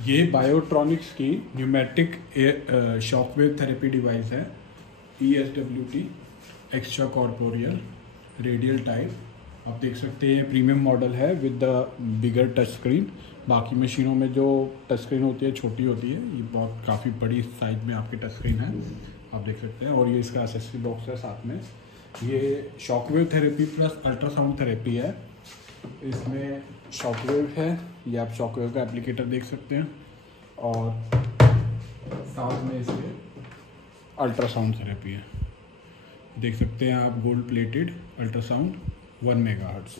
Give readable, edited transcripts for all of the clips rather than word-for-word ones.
ये बायोट्रॉनिक्स की pneumatic shockwave therapy device है। ESWT extra corporeal radial type. आप देख सकते हैं ये प्रीमियम मॉडल है with the bigger touch screen. बाकी मशीनों में जो टच स्क्रीन होती है छोटी होती है, ये बहुत काफ़ी बड़ी साइज में आपकी टच स्क्रीन है, आप देख सकते हैं। और ये इसका एक्सेसरी बॉक्स है साथ में। ये shockwave therapy plus ultrasound therapy है। इसमें शॉकवेव है, ये आप शॉकवेव का एप्लीकेटर देख सकते हैं, और साथ में इसके अल्ट्रासाउंड थेरेपी है। देख सकते हैं आप गोल्ड प्लेटेड अल्ट्रासाउंड 1 मेगाहर्ट्ज़।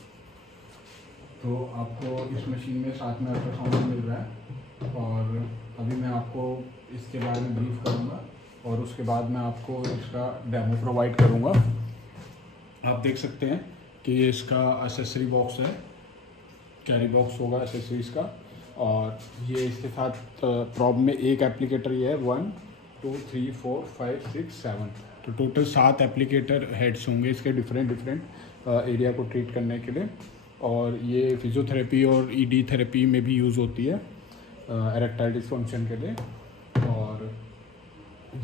तो आपको इस मशीन में साथ में अल्ट्रासाउंड मिल रहा है। और अभी मैं आपको इसके बारे में ब्रीफ करूँगा और उसके बाद मैं आपको इसका डेमो प्रोवाइड करूँगा। आप देख सकते हैं कि ये इसका एक्सेसरी बॉक्स है, कैरी बॉक्स होगा एक्सेसरीज का। और ये इसके साथ प्रॉब में एक एप्लीकेटर ये है, 1 2 3 4 5 6 7, तो टोटल 7 एप्लीकेटर हेड्स होंगे इसके डिफरेंट एरिया को ट्रीट करने के लिए। और ये फिजियोथेरेपी और ED थेरेपी में भी यूज़ होती है एरेक्टाइल डिसफंक्शन के लिए। और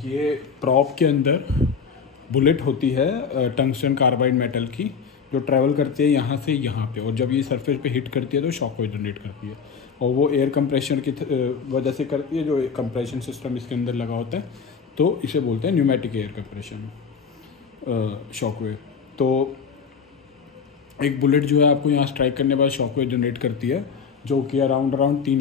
ये प्रॉब के अंदर बुलेट होती है टंगस्टन कार्बाइड मेटल की, जो ट्रैवल करती है यहाँ से यहाँ पे, और जब ये सरफेस पे हिट करती है तो शॉक वेव जनरेट करती है। और वो एयर कंप्रेशन की वजह से करती है, जो कंप्रेशन सिस्टम इसके अंदर लगा होता है, तो इसे बोलते हैं pneumatic air compression shock wave. तो एक बुलेट जो है आपको यहाँ स्ट्राइक करने के बाद शॉक वेव जनरेट करती है, जो कि around 3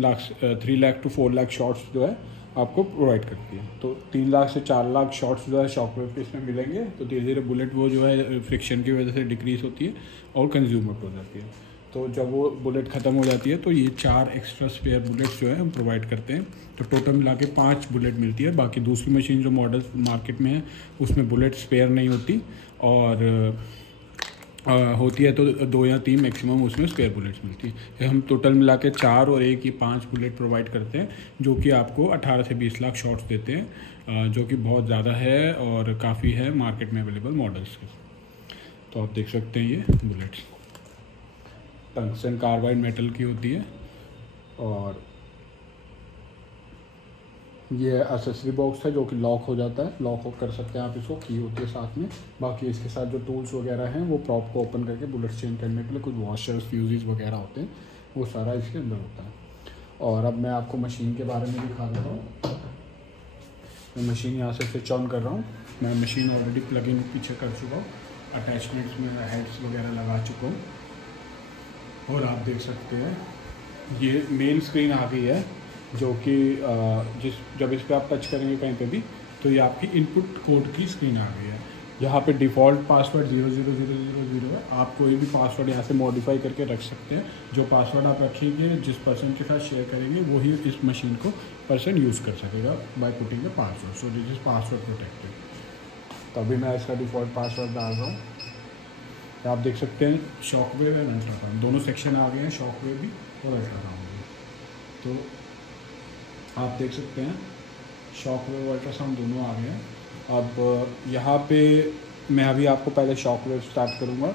lakh to 4 lakh shots जो है आपको प्रोवाइड करती है। तो 3 लाख से 4 लाख शॉट्स जो है शॉकवेव के इसमें मिलेंगे। तो धीरे धीरे बुलेट वो जो है फ्रिक्शन की वजह से डिक्रीज होती है और कंज्यूम आउट हो जाती है। तो जब वो बुलेट ख़त्म हो जाती है तो ये 4 एक्स्ट्रा स्पेयर बुलेट्स जो है हम प्रोवाइड करते हैं। तो टोटल मिला के 5 बुलेट मिलती है। बाकी दूसरी मशीन जो मॉडल मार्केट में है उसमें बुलेट स्पेयर नहीं होती, और होती है तो 2 या 3 मैक्सिमम उसमें स्पेयर बुलेट्स मिलती है। हम टोटल मिला के 4 और 1 की 5 बुलेट प्रोवाइड करते हैं, जो कि आपको 18 से 20 लाख शॉट्स देते हैं, जो कि बहुत ज़्यादा है और काफ़ी है मार्केट में अवेलेबल मॉडल्स के। तो आप देख सकते हैं ये बुलेट्स टंगस्टन कार्बाइड मेटल की होती है। और ये एक्सेसरी बॉक्स है जो कि लॉक हो जाता है, लॉक कर सकते हैं आप इसको, की होती है साथ में। बाकी इसके साथ जो टूल्स वगैरह हैं वो प्रॉप को ओपन करके बुलेट चेंज करने के लिए कुछ वॉशर्स फ्यूजेस वगैरह होते हैं, वो सारा इसके अंदर होता है। और अब मैं आपको मशीन के बारे में दिखा देता हूँ। मैं मशीन यहाँ से स्विच ऑन कर रहा हूँ। मैं मशीन ऑलरेडी प्लग इन पीछे कर चुका हूँ, अटैचमेंट्स में हेड्स वगैरह लगा चुका हूँ। और आप देख सकते हैं ये मेन स्क्रीन आ गई है, जो कि जब इस पर आप टच करेंगे कहीं पे भी तो ये आपकी इनपुट कोड की स्क्रीन आ गई है। यहाँ पे डिफ़ॉल्ट पासवर्ड 00000 है। आप कोई भी पासवर्ड यहाँ से मॉडिफाई करके रख सकते हैं। जो पासवर्ड आप रखेंगे, जिस पर्सन के साथ शेयर करेंगे, वही इस मशीन को पर्सन यूज़ कर सकेगा by putting the password. So this is password protected. तो अभी मैं इसका डिफ़ॉल्ट पासवर्ड डाल रहा हूँ। तो आप देख सकते हैं शॉकवेव एंड अल्ट्रासाउंड दोनों सेक्शन आ गए हैं, शॉकवेव भी और अल्ट्रासाउंड भी। तो आप देख सकते हैं शॉकवेव अल्ट्रासाउंड दोनों आ गए हैं। अब यहाँ पे मैं अभी आपको पहले शॉकवेव स्टार्ट करूँगा।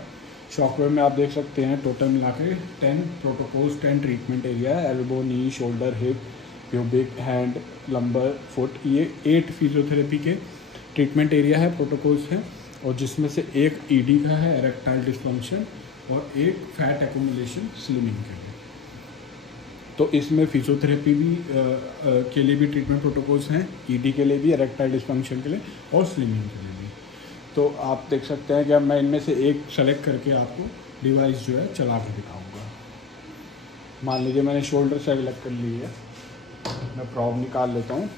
शॉकवेव में आप देख सकते हैं टोटल मिला के 10 प्रोटोकॉल्स, 10 ट्रीटमेंट एरिया है। Elbow, knee, shoulder, hip, pubic, hand, lumbar, foot, ये 8 फिजियोथेरेपी के ट्रीटमेंट एरिया है, प्रोटोकॉल्स हैं। और जिसमें से एक ED का है, एरेक्टाइल डिसफंक्शन, और एक फैट एक्यूमुलेशन स्लिमिंग के लिए। तो इसमें फिजियोथेरेपी भी के लिए भी ट्रीटमेंट प्रोटोकॉल्स हैं, ED के लिए भी, एरेक्टाइल डिसफंक्शन के लिए और स्लिमिंग के लिए भी। तो आप देख सकते हैं कि अब मैं इनमें से एक सेलेक्ट करके आपको डिवाइस जो है चला के दिखाऊंगा। मान लीजिए मैंने शोल्डर सेलेक्ट कर ली है, मैं प्रॉब निकाल लेता हूँ।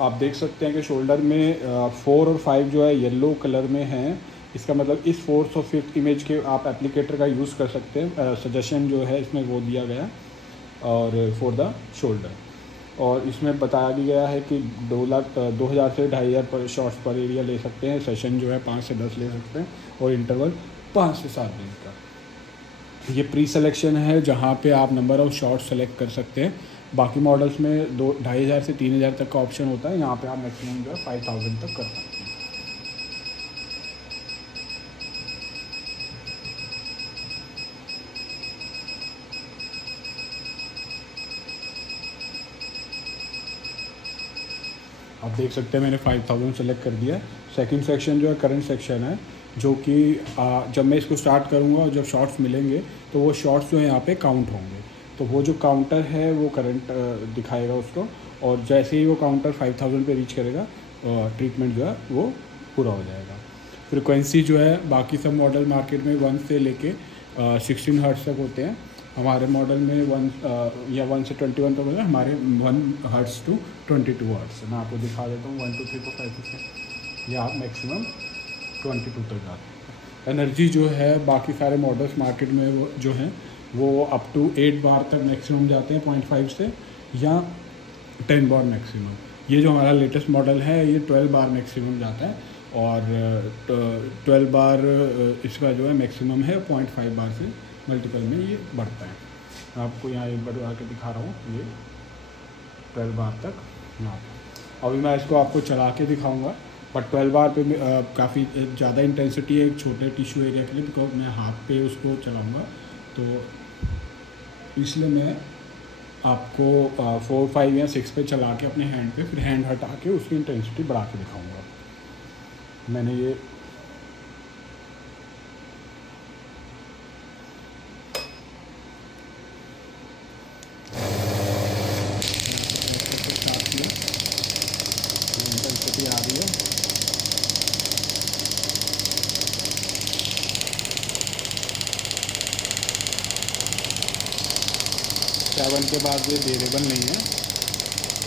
आप देख सकते हैं कि शोल्डर में 4 और 5 जो है येलो कलर में हैं। इसका मतलब इस 4th और 5th इमेज के आप एप्लीकेटर का यूज़ कर सकते हैं। सजेशन जो है इसमें वो दिया गया और फॉर द शोल्डर। और इसमें बताया भी गया है कि 2000 से 2500 पर शॉट्स पर एरिया ले सकते हैं। सेशन जो है 5 से 10 ले सकते हैं, और इंटरवल 5 से 7 दिन का। ये प्री सिलेक्शन है जहाँ पे आप नंबर ऑफ़ शॉट्स सेलेक्ट कर सकते हैं। बाकी मॉडल्स में 2500 से 3000 तक का ऑप्शन होता है। यहाँ पे आप मैक्सिमम जो है 5000 तक कर सकते हैं। आप देख सकते हैं मैंने 5000 सेलेक्ट कर दिया है। सेकंड सेक्शन जो है करंट सेक्शन है, जो कि जब मैं इसको स्टार्ट करूँगा और जब शॉट्स मिलेंगे तो वो शॉट्स जो है यहाँ पे काउंट होंगे। तो वो जो काउंटर है वो करंट दिखाएगा उसको, और जैसे ही वो काउंटर 5000 पे रीच करेगा ट्रीटमेंट जो है वो पूरा हो जाएगा। फ्रिक्वेंसी जो है बाकी सब मॉडल मार्केट में 1 से लेके 16 हर्ट्ज तक होते हैं। हमारे मॉडल में 1 से 21 तक होता है, हमारे 1 हर्ट्ज टू 22 हर्ट्ज। मैं आपको दिखा देता हूँ 1 2 3 4 5 6 या मैक्सिमम 22 तक जाते हैं। एनर्जी जो है बाकी सारे मॉडल्स मार्केट में वो जो हैं वो अप टू 8 बार तक मैक्सिमम जाते हैं 0.5 से, या 10 बार मैक्सिमम। ये जो हमारा लेटेस्ट मॉडल है ये 12 बार मैक्सिमम जाता है, और 12 बार इसका जो है मैक्सिमम है 0.5 बार से मल्टीपल में ये बढ़ता है। आपको यहाँ एक बढ़वा के दिखा रहा हूँ, ये 12 बार तक यहाँ पे। अभी मैं इसको आपको चला के दिखाऊंगा, बट 12 बार पे काफ़ी ज़्यादा इंटेंसिटी है एक छोटे टिश्यू एरिया के लिए, बिकॉज मैं हाथ पे उसको चलाऊँगा, तो इसलिए मैं आपको 4 5 या 6 पे चला के अपने हैंड पे, फिर हैंड हटा के उसकी इंटेंसिटी बढ़ा के दिखाऊँगा। मैंने ये स्टार्ट किया, इंटेंसिटी आ रही है। सेवन के बाद ये वेरिएबल नहीं है,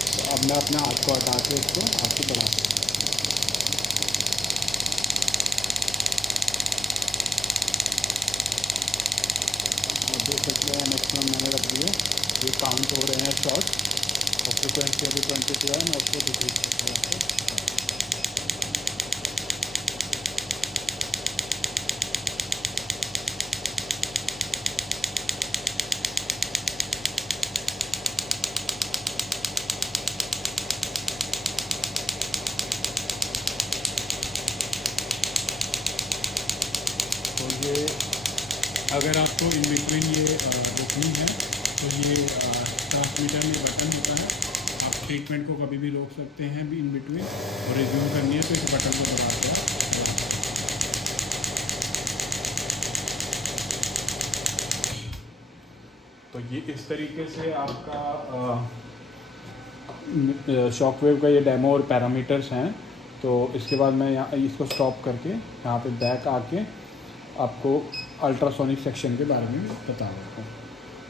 तो अब मैं अपने हाथ को हटा के इसको हाथ से बढ़ा सकता हूँ। देख सकते हैं मैक्सिमम मैंने रख दिया, ये काउंट हो रहे हैं शॉट, और फ्रिक्वेंसी अभी 22 है। मैं उसको डिक्रीज करता हूँ। तो ये अगर आपको इन बिटवीन ये रुकनी है तो ये ट्रांसमीटर में बटन होता है, आप ट्रीटमेंट को कभी भी रोक सकते हैं भी इन बिटवीन, और रिज्यूम करनी है तो इस बटन को दबा के तो ये इस तरीके से आपका शॉकवेव का ये डेमो और पैरामीटर्स हैं। तो इसके बाद मैं यहाँ इसको स्टॉप करके यहाँ पे बैक आके आपको अल्ट्रासोनिक सेक्शन के बारे में बता देता हूँ।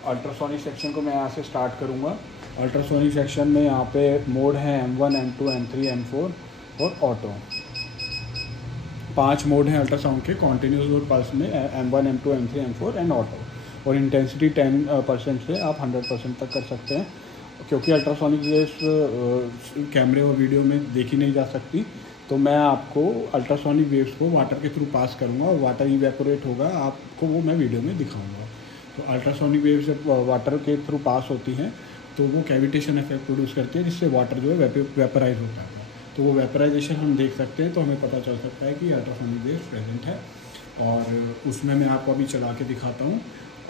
अल्ट्रासोनिक सेक्शन को मैं यहाँ से स्टार्ट करूँगा। अल्ट्रासोनिक सेक्शन में यहाँ पे मोड है M1 M2 M3 M4 और ऑटो। 5 मोड हैं अल्ट्रासाउंड के, कॉन्टीन्यूस और पल्स में M1 M2 M3 M4 and auto. और इंटेंसिटी 10% से आप 100% तक कर सकते हैं। क्योंकि अल्ट्रासोनिक वेव्स कैमरे और वीडियो में देखी नहीं जा सकती, तो मैं आपको अल्ट्रासोनिक वेव्स को वाटर के थ्रू पास करूँगा, और वाटर इवेपोरेट होगा, आपको वो मैं वीडियो में दिखाऊंगा। तो अल्ट्रासोनिक वेव्स जब वाटर के थ्रू पास होती हैं तो वो कैविटेशन इफेक्ट प्रोड्यूस करती है, जिससे वाटर जो है वेपराइज होता है। तो वो वेपराइजेशन हम देख सकते हैं, तो हमें पता चल सकता है कि अल्ट्रासोनिक वेव्स प्रेजेंट है। और उसमें मैं आपको अभी चला के दिखाता हूँ।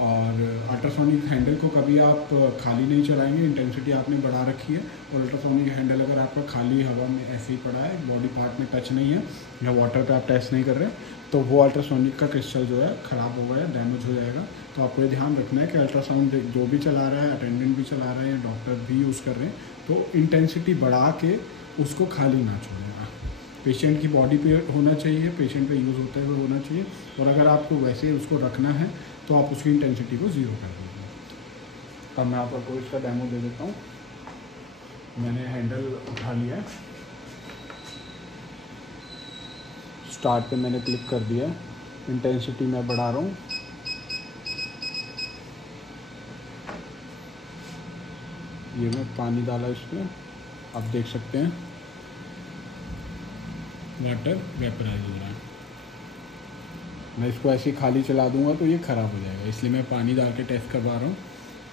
और अल्ट्रासोनिक हैंडल को कभी आप खाली नहीं चलाएंगे, इंटेंसिटी आपने बढ़ा रखी है। और अल्ट्रासोनिक हैंडल अगर आपका खाली हवा में ऐसे ही पड़ा है, बॉडी पार्ट में टच नहीं है, या वाटर पे आप टेस्ट नहीं कर रहे, तो वो अल्ट्रासोनिक का क्रिस्टल जो है ख़राब हो गया, डैमेज हो जाएगा। तो आपको ये ध्यान रखना है कि अल्ट्रासाउंड जो भी चला रहा है, अटेंडेंट भी चला रहा है या डॉक्टर भी यूज़ कर रहे हैं, तो इंटेंसिटी बढ़ा के उसको खाली ना छोड़ेगा। पेशेंट की बॉडी पे होना चाहिए, पेशेंट पे यूज़ होते हुए होना चाहिए। और अगर आपको वैसे उसको रखना है तो आप उसकी इंटेंसिटी को 0 कर दीजिए। अब मैं आपको इसका डेमो दे देता हूँ। मैंने हैंडल उठा लिया है, स्टार्ट पे मैंने क्लिक कर दिया, इंटेंसिटी मैं बढ़ा रहा हूँ। ये मैं पानी डाला इस पर, आप देख सकते हैं वाटर वेपराइज हो रहा है। मैं इसको ऐसे ही खाली चला दूंगा तो ये ख़राब हो जाएगा, इसलिए मैं पानी डाल के टेस्ट करवा रहा हूँ।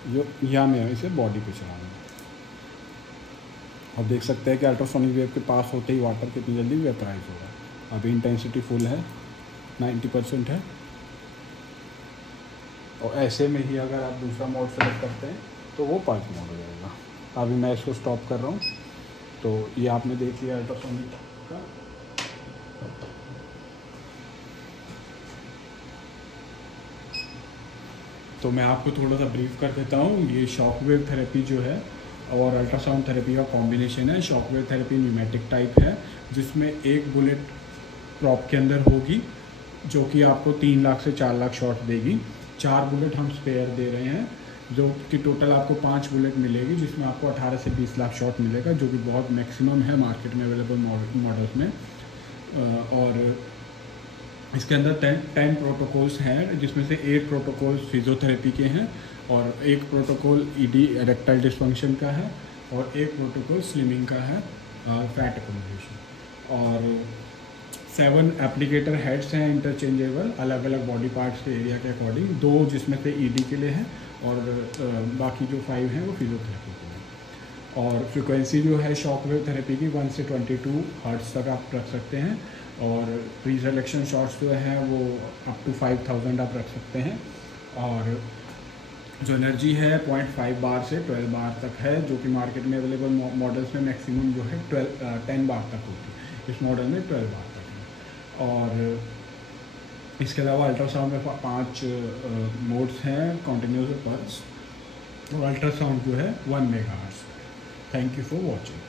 जो यहाँ मैं इसे बॉडी पे चलाऊँगा। आप देख सकते हैं कि अल्ट्रासोनिक वेव के पास होते ही वाटर कितनी जल्दी वेपराइज होगा। अभी इंटेंसिटी फुल है, 90% है। और ऐसे में ही अगर आप दूसरा मोड सेलेक्ट करते हैं तो वो पल्स मोड हो जाएगा। अभी मैं इसको स्टॉप कर रहा हूँ। तो ये आपने देख लिया अल्ट्रासोनिक का। तो मैं आपको थोड़ा सा ब्रीफ कर देता हूँ। ये शॉकवेव थेरेपी जो है और अल्ट्रासाउंड थेरेपी का कॉम्बिनेशन है। शॉकवेव थेरेपी न्यूमेटिक टाइप है, जिसमें एक बुलेट प्रॉप के अंदर होगी जो कि आपको 3 लाख से 4 लाख शॉट देगी। 4 बुलेट हम स्पेयर दे रहे हैं, जो कि टोटल आपको 5 बुलेट मिलेगी, जिसमें आपको 18 से 20 लाख शॉट मिलेगा, जो कि बहुत मैक्सिमम है मार्केट में अवेलेबल मॉडल्स में। और इसके अंदर 10 प्रोटोकॉल्स हैं, जिसमें से 8 प्रोटोकॉल्स फिजियोथेरेपी के हैं और एक प्रोटोकॉल ईडी इरेक्टाइल डिस्फंक्शन का है और एक प्रोटोकॉल स्लिमिंग का है, फैट एक्युमुलेशन। और 7 एप्लीकेटर हेड्स हैं इंटरचेंजेबल, अलग अलग बॉडी पार्ट्स के एरिया के अकॉर्डिंग, 2 जिसमें से ईडी के लिए हैं और बाकी जो 5 हैं वो फिजियोथेरेपी के लिए। और फ्रिक्वेंसी जो है शॉकवेव थेरेपी की 1 से 22 हर्ट्ज तक आप रख सकते हैं। और प्री सिलेक्शन शॉट्स जो है वो अप टू 5000 आप रख सकते हैं। और जो एनर्जी है 0.5 बार से 12 बार तक है, जो कि मार्केट में अवेलेबल मॉडल्स में मैक्सिमम जो है 10 बार तक होती है। इस मॉडल में 12 बार तक है। और इसके अलावा अल्ट्रासाउंड में 5 मोड्स हैं, कॉन्टिन्यूस पल्स, और अल्ट्रासाउंड जो है 1 megahertz. Thank you for watching.